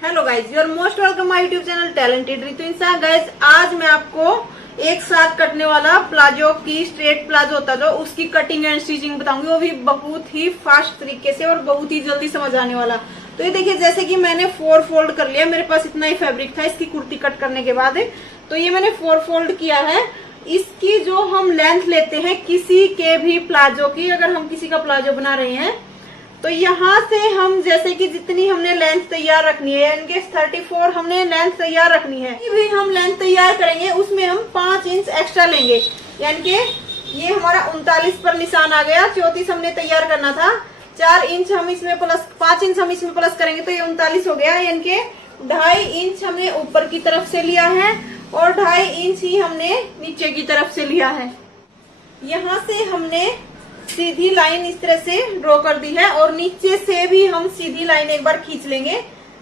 Hello guys, you are most welcome my YouTube channel talented Ritu इंसान। Guys, आज मैं आपको एक साथ कटने वाला प्लाजो की स्ट्रेट प्लाजो होता है जो उसकी कटिंग एंड स्टिचिंग बताऊंगी, वो भी बहुत ही फास्ट तरीके से और बहुत ही जल्दी समझ आने वाला। तो ये देखिए, जैसे कि मैंने 4 फोल्ड कर लिया, मेरे पास इतना ही फैब्रिक था इसकी कुर्ती कट करने के बाद। तो ये मैंने 4 फोल्ड किया है। इसकी जो हम लेंथ लेते हैं किसी के भी प्लाजो की, अगर हम किसी का प्लाजो बना रहे हैं तो यहाँ से हम जैसे कि जितनी हमने लेंथ तैयार रखनी है, यानी कि 34 हमने लेंथ तैयार रखनी है, भी हम लेंथ तैयार करेंगे उसमें हम 5 इंच एक्स्ट्रा लेंगे। यानी कि ये हमारा 39 पर निशान आ गया। 34 हमने तैयार करना था, 4 इंच हम इसमें प्लस, 5 इंच हम इसमें प्लस करेंगे तो ये 39 हो गया। यानी कि 2.5 इंच हमने ऊपर की तरफ से लिया है और 2.5 इंच ही हमने नीचे की तरफ से लिया है। यहाँ से हमने सीधी लाइन इस तरह से ड्रॉ कर दी है और नीचे से भी हम सीधी लाइन एक बार खींच लेंगे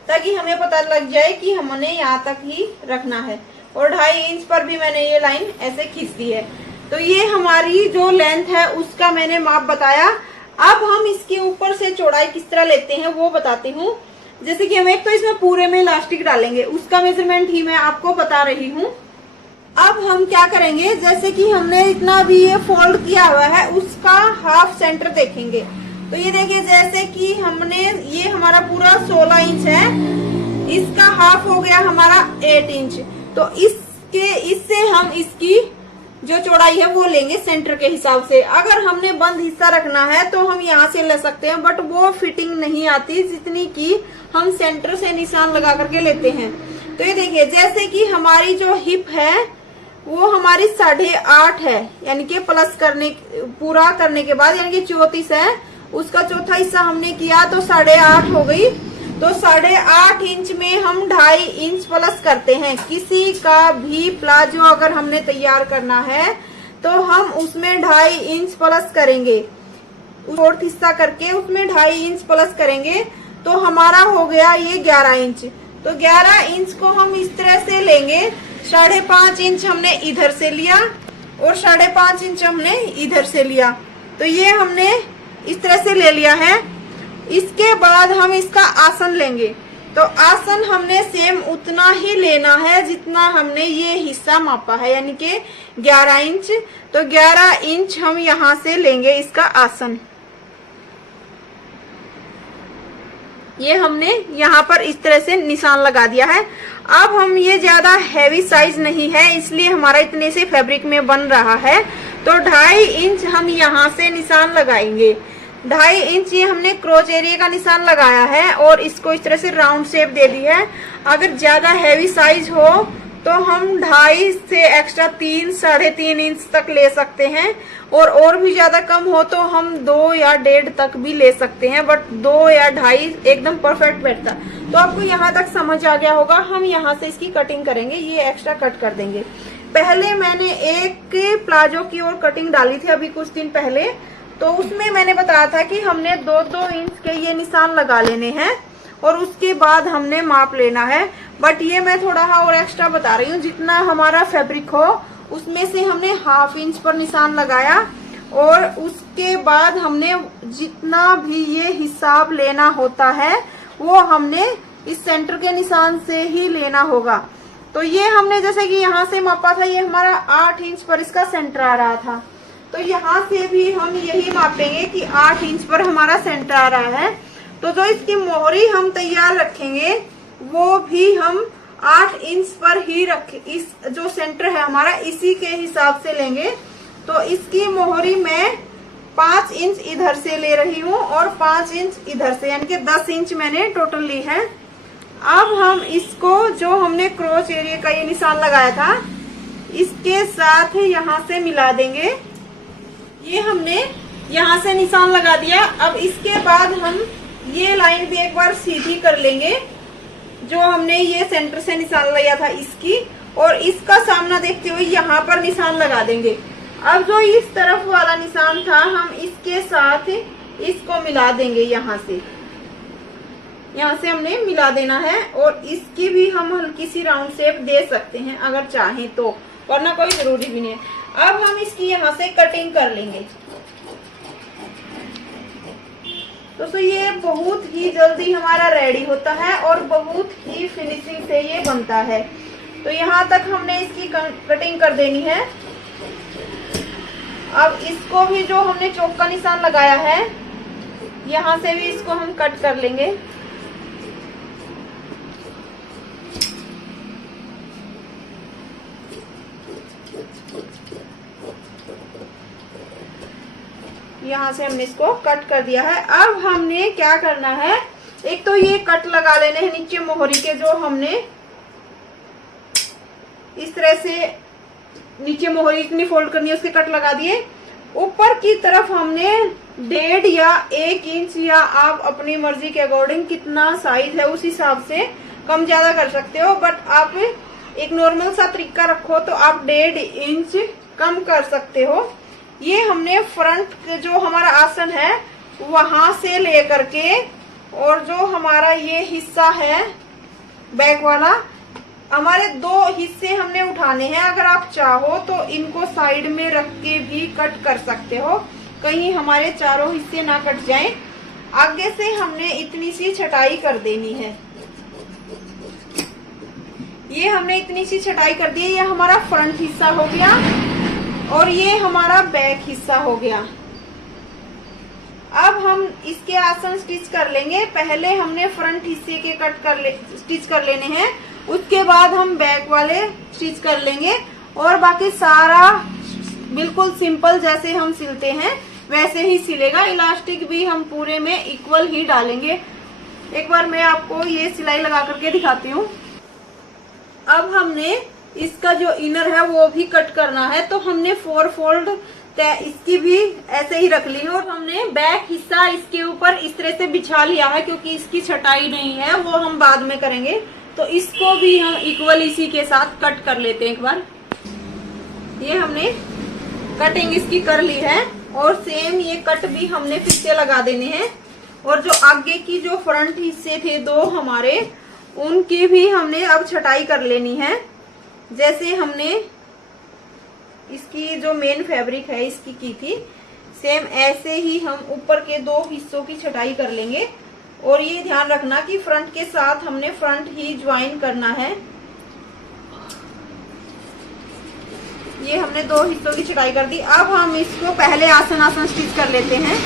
ताकि हमें पता लग जाए कि हमने यहाँ तक ही रखना है। और 2.5 इंच पर भी मैंने ये लाइन ऐसे खींच दी है। तो ये हमारी जो लेंथ है उसका मैंने माप बताया। अब हम इसके ऊपर से चौड़ाई किस तरह लेते हैं वो बताती हूँ। जैसे कि हम एक तो इसमें पूरे में इलास्टिक डालेंगे, उसका मेजरमेंट ही मैं आपको बता रही हूँ। अब हम क्या करेंगे, जैसे कि हमने इतना भी ये फोल्ड किया हुआ है उसका हाफ सेंटर देखेंगे। तो ये देखिए, जैसे कि हमने ये हमारा पूरा 16 इंच है, इसका हाफ हो गया हमारा 8 इंच। तो इससे हम इसकी जो चौड़ाई है वो लेंगे सेंटर के हिसाब से। अगर हमने बंद हिस्सा रखना है तो हम यहाँ से ले सकते हैं, बट वो फिटिंग नहीं आती जितनी की हम सेंटर से निशान लगा करके लेते हैं। तो ये देखिए, जैसे कि हमारी जो हिप है वो हमारी 8.5 है, यानी कि प्लस करने पूरा करने के बाद यानी कि 34 है, उसका चौथा हिस्सा हमने किया तो 8.5 हो गई। तो 8.5 इंच में हम 2.5 इंच प्लस करते हैं। किसी का भी प्लाजो अगर हमने तैयार करना है तो हम उसमें 2.5 इंच प्लस करेंगे, फोर्थ हिस्सा करके उसमें 2.5 इंच प्लस करेंगे तो हमारा हो गया ये 11 इंच। तो 11 इंच को हम इस तरह से लेंगे। 5.5 इंच हमने इधर से लिया और 5.5 इंच हमने इधर से लिया। तो ये हमने इस तरह से ले लिया है। इसके बाद हम इसका आसन लेंगे। तो आसन हमने सेम उतना ही लेना है जितना हमने ये हिस्सा मापा है, यानी कि 11 इंच। तो 11 इंच हम यहाँ से लेंगे इसका आसन। ये हमने यहाँ पर इस तरह से निशान लगा दिया है। अब हम ये ज्यादा हैवी साइज नहीं है इसलिए हमारा इतने से फैब्रिक में बन रहा है, तो 2.5 इंच हम यहाँ से निशान लगाएंगे। 2.5 इंच ये हमने क्रोच एरिया का निशान लगाया है और इसको इस तरह से राउंड शेप दे दी है। अगर ज्यादा हैवी साइज हो तो हम 2.5 से एक्स्ट्रा 3, 3.5 इंच तक ले सकते हैं और भी ज्यादा कम हो तो हम 2 या 1.5 तक भी ले सकते हैं, बट 2 या 2.5 एकदम परफेक्ट बैठता। तो आपको यहाँ तक समझ आ गया होगा। हम यहाँ से इसकी कटिंग करेंगे, ये एक्स्ट्रा कट कर देंगे। पहले मैंने एक प्लाजो की और कटिंग डाली थी अभी कुछ दिन पहले, तो उसमें मैंने बताया था कि हमने 2-2 इंच के ये निशान लगा लेने हैं और उसके बाद हमने माप लेना है। बट ये मैं थोड़ा और एक्स्ट्रा बता रही हूँ, जितना हमारा फैब्रिक हो उसमें से हमने 1/2 इंच पर निशान लगाया और उसके बाद हमने जितना भी ये हिसाब लेना होता है वो हमने इस सेंटर के निशान से ही लेना होगा। तो ये हमने जैसे कि यहाँ से मापा था, ये हमारा 8 इंच पर इसका सेंटर आ रहा था। तो यहाँ से भी हम यही मापेंगे कि 8 इंच पर हमारा सेंटर आ रहा है। तो जो इसकी मोहरी हम तैयार रखेंगे वो भी हम 8 इंच पर ही रखें। इस जो सेंटर है हमारा इसी के हिसाब से लेंगे। तो इसकी मोहरी मैं 5 इंच इधर से ले रही हूँ और 5 इंच इधर से, यानी कि 10 इंच मैंने टोटल ली है। अब हम इसको जो हमने क्रोच एरिया का ये निशान लगाया था इसके साथ यहाँ से मिला देंगे। ये हमने यहाँ से निशान लगा दिया। अब इसके बाद हम ये लाइन भी एक बार सीधी कर लेंगे जो हमने ये सेंटर से निशान लिया था इसकी, और इसका सामना देखते हुए यहाँ पर निशान लगा देंगे। अब जो इस तरफ वाला निशान था हम इसके साथ इसको मिला देंगे। यहाँ से हमने मिला देना है और इसकी भी हम हल्की सी राउंड शेप दे सकते हैं अगर चाहें तो, वरना कोई जरूरी भी नहीं है। अब हम इसकी यहाँ से कटिंग कर लेंगे। दोस्तों ये बहुत ही जल्दी हमारा रेडी होता है और बहुत ही फिनिशिंग से ये बनता है। तो यहाँ तक हमने इसकी कटिंग कर देनी है। अब इसको भी जो हमने चौक का निशान लगाया है, यहाँ से भी इसको हम कट कर लेंगे। यहाँ से हमने इसको कट कर दिया है। अब हमने क्या करना है, एक तो ये कट लगा लेने हैं नीचे मोहरी के, जो हमने इस तरह से नीचे मोहरी इतनी फोल्ड करनी है, उसके कट लगा दिए। ऊपर की तरफ हमने 1.5 या 1 इंच, या आप अपनी मर्जी के अकॉर्डिंग कितना साइज है उस हिसाब से कम ज्यादा कर सकते हो, बट आप एक नॉर्मल सा तरीका रखो तो आप 1.5 इंच कम कर सकते हो। ये हमने फ्रंट जो हमारा आसन है वहां से लेकर के, और जो हमारा ये हिस्सा है बैक वाला, हमारे 2 हिस्से हमने उठाने हैं। अगर आप चाहो तो इनको साइड में रख के भी कट कर सकते हो, कहीं हमारे चारों हिस्से ना कट जाएं। आगे से हमने इतनी सी छटाई कर देनी है। ये हमने इतनी सी छटाई कर दी है। ये हमारा फ्रंट हिस्सा हो गया और ये हमारा बैक हिस्सा हो गया। अब हम इसके आसन स्टिच कर लेंगे। पहले हमने फ्रंट हिस्से के स्टिच कर लेने हैं, उसके बाद हम बैक वाले स्टिच कर लेंगे, और बाकी सारा बिल्कुल सिंपल जैसे हम सिलते हैं वैसे ही सिलेगा। इलास्टिक भी हम पूरे में इक्वल ही डालेंगे। एक बार मैं आपको ये सिलाई लगा करके दिखाती हूँ। अब हमने इसका जो इनर है वो भी कट करना है, तो हमने 4 फोल्ड इसकी भी ऐसे ही रख ली है, और हमने बैक हिस्सा इसके ऊपर इस तरह से बिछा लिया है, क्योंकि इसकी छटाई नहीं है, वो हम बाद में करेंगे। तो इसको भी हम इक्वल इसी के साथ कट कर लेते हैं एक बार। ये हमने कटिंग इसकी कर ली है, और सेम ये कट भी हमने फिर से लगा देने हैं। और जो आगे की जो फ्रंट हिस्से थे 2 हमारे, उनकी भी हमने अब छटाई कर लेनी है। जैसे हमने इसकी जो मेन फैब्रिक है इसकी की थी, सेम ऐसे ही हम ऊपर के 2 हिस्सों की छटाई कर लेंगे। और ये ध्यान रखना कि फ्रंट के साथ हमने फ्रंट ही ज्वाइन करना है। ये हमने 2 हिस्सों की छटाई कर दी। अब हम इसको पहले आसन स्टिच कर लेते हैं।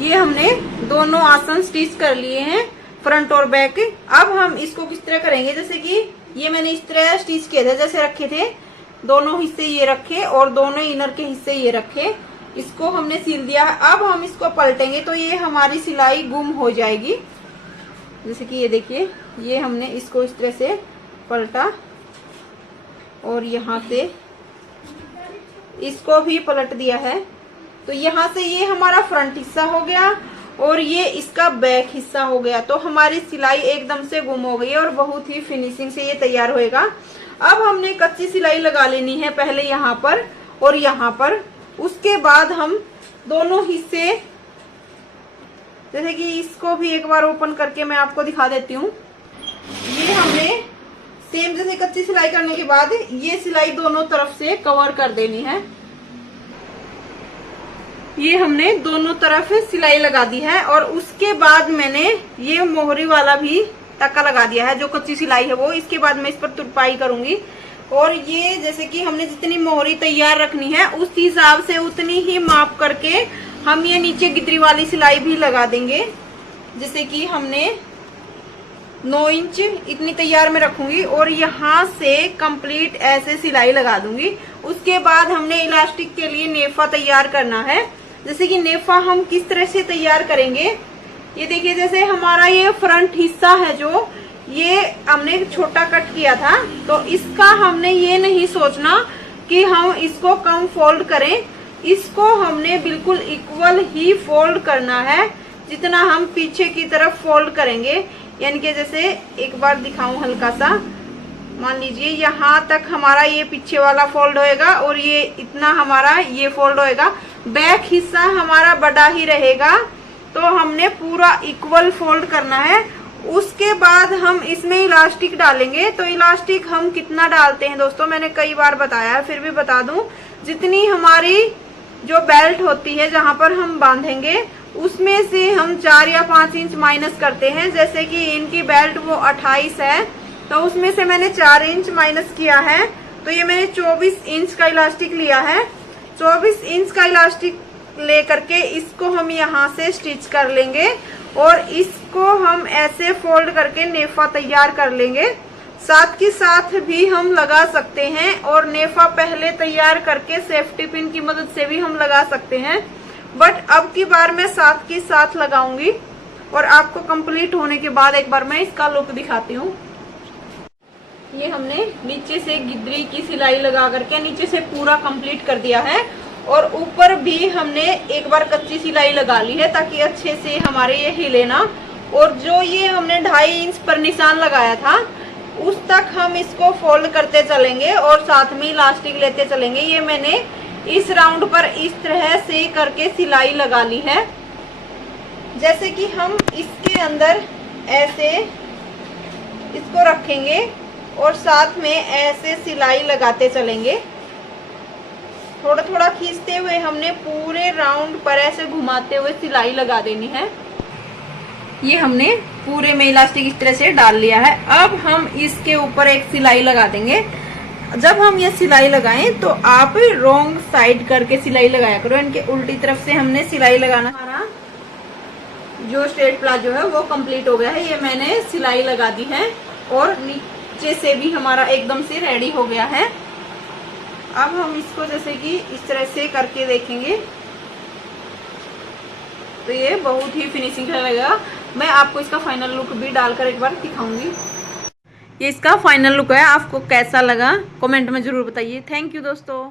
ये हमने दोनों आसन स्टिच कर लिए हैं, फ्रंट और बैक। अब हम इसको किस तरह करेंगे, जैसे कि ये मैंने इस तरह स्टिच किए थे, जैसे रखे थे, दोनों हिस्से ये रखे और दोनों इनर के हिस्से ये रखे, इसको हमने सिल दिया है। अब हम इसको पलटेंगे तो ये हमारी सिलाई गुम हो जाएगी। जैसे कि ये देखिए, ये हमने इसको इस तरह से पलटा और यहाँ से इसको भी पलट दिया है। तो यहाँ से ये हमारा फ्रंट हिस्सा हो गया और ये इसका बैक हिस्सा हो गया। तो हमारी सिलाई एकदम से गुम हो गई है और बहुत ही फिनिशिंग से ये तैयार होएगा। अब हमने कच्ची सिलाई लगा लेनी है, पहले यहाँ पर और यहाँ पर। उसके बाद हम दोनों हिस्से, जैसे कि इसको भी एक बार ओपन करके मैं आपको दिखा देती हूँ। ये हमने सेम जैसे कच्ची सिलाई करने के बाद ये सिलाई दोनों तरफ से कवर कर देनी है। ये हमने दोनों तरफ सिलाई लगा दी है और उसके बाद मैंने ये मोहरी वाला भी टक्का लगा दिया है, जो कच्ची सिलाई है वो। इसके बाद मैं इस पर तुरपाई करूंगी और ये जैसे कि हमने जितनी मोहरी तैयार रखनी है उस हिसाब से उतनी ही माप करके हम ये नीचे गितरी वाली सिलाई भी लगा देंगे। जैसे कि हमने 9 इंच इतनी तैयार में रखूंगी और यहाँ से कंप्लीट ऐसे सिलाई लगा दूंगी। उसके बाद हमने इलास्टिक के लिए नेफा तैयार करना है। जैसे कि नेफा हम किस तरह से तैयार करेंगे, ये देखिए, जैसे हमारा ये फ्रंट हिस्सा है जो ये हमने छोटा कट किया था, तो इसका हमने ये नहीं सोचना कि हम इसको कम फोल्ड करें, इसको हमने बिल्कुल इक्वल ही फोल्ड करना है जितना हम पीछे की तरफ फोल्ड करेंगे। यानी कि जैसे एक बार दिखाऊं हल्का सा, मान लीजिए यहाँ तक हमारा ये पीछे वाला फोल्ड होएगा और ये इतना हमारा ये फोल्ड होएगा। बैक हिस्सा हमारा बड़ा ही रहेगा, तो हमने पूरा इक्वल फोल्ड करना है। उसके बाद हम इसमें इलास्टिक डालेंगे। तो इलास्टिक हम कितना डालते हैं दोस्तों, मैंने कई बार बताया है, फिर भी बता दूं। जितनी हमारी जो बेल्ट होती है जहां पर हम बांधेंगे उसमें से हम 4 या 5 इंच माइनस करते हैं। जैसे कि इनकी बेल्ट वो 28 है, तो उसमें से मैंने 4 इंच माइनस किया है, तो ये मैंने 24 इंच का इलास्टिक लिया है। 24 इंच का इलास्टिक लेकर के इसको हम यहाँ से स्टिच कर लेंगे और इसको हम ऐसे फोल्ड करके नेफा तैयार कर लेंगे। साथ के साथ भी हम लगा सकते हैं और नेफा पहले तैयार करके सेफ्टी पिन की मदद से भी हम लगा सकते हैं, बट अब की बार मैं साथ के साथ लगाऊंगी और आपको कंप्लीट होने के बाद एक बार मैं इसका लुक दिखाती हूँ। ये हमने नीचे से गिद्री की सिलाई लगा करके नीचे से पूरा कंप्लीट कर दिया है और ऊपर भी हमने एक बार कच्ची सिलाई लगा ली है ताकि अच्छे से हमारे ये हिले ना। और जो ये हमने 2.5 इंच पर निशान लगाया था उस तक हम इसको फोल्ड करते चलेंगे और साथ में इलास्टिक लेते चलेंगे। ये मैंने इस राउंड पर इस तरह से करके सिलाई लगा ली है। जैसे कि हम इसके अंदर ऐसे इसको रखेंगे और साथ में ऐसे सिलाई लगाते चलेंगे। थोड़ा थोड़ा खींचते हुए हमने पूरे राउंड पर ऐसे घुमाते हुए सिलाई लगा देनी है। ये हमने पूरे में इलास्टिक इस तरह से डाल लिया है। अब हम इसके ऊपर एक सिलाई लगा देंगे। जब हम ये सिलाई लगाएं तो आप रॉन्ग साइड करके सिलाई लगाया करो, इनके उल्टी तरफ से हमने सिलाई लगाना। हमारा जो स्ट्रेट प्लाजो है वो कंप्लीट हो गया है। ये मैंने सिलाई लगा दी है और नीचे से भी हमारा एकदम से रेडी हो गया है। अब हम इसको जैसे कि इस तरह से करके देखेंगे तो ये बहुत ही फिनिशिंग लगेगा। मैं आपको इसका फाइनल लुक भी डालकर एक बार दिखाऊंगी। ये इसका फाइनल लुक है, आपको कैसा लगा कमेंट में जरूर बताइए। थैंक यू दोस्तों।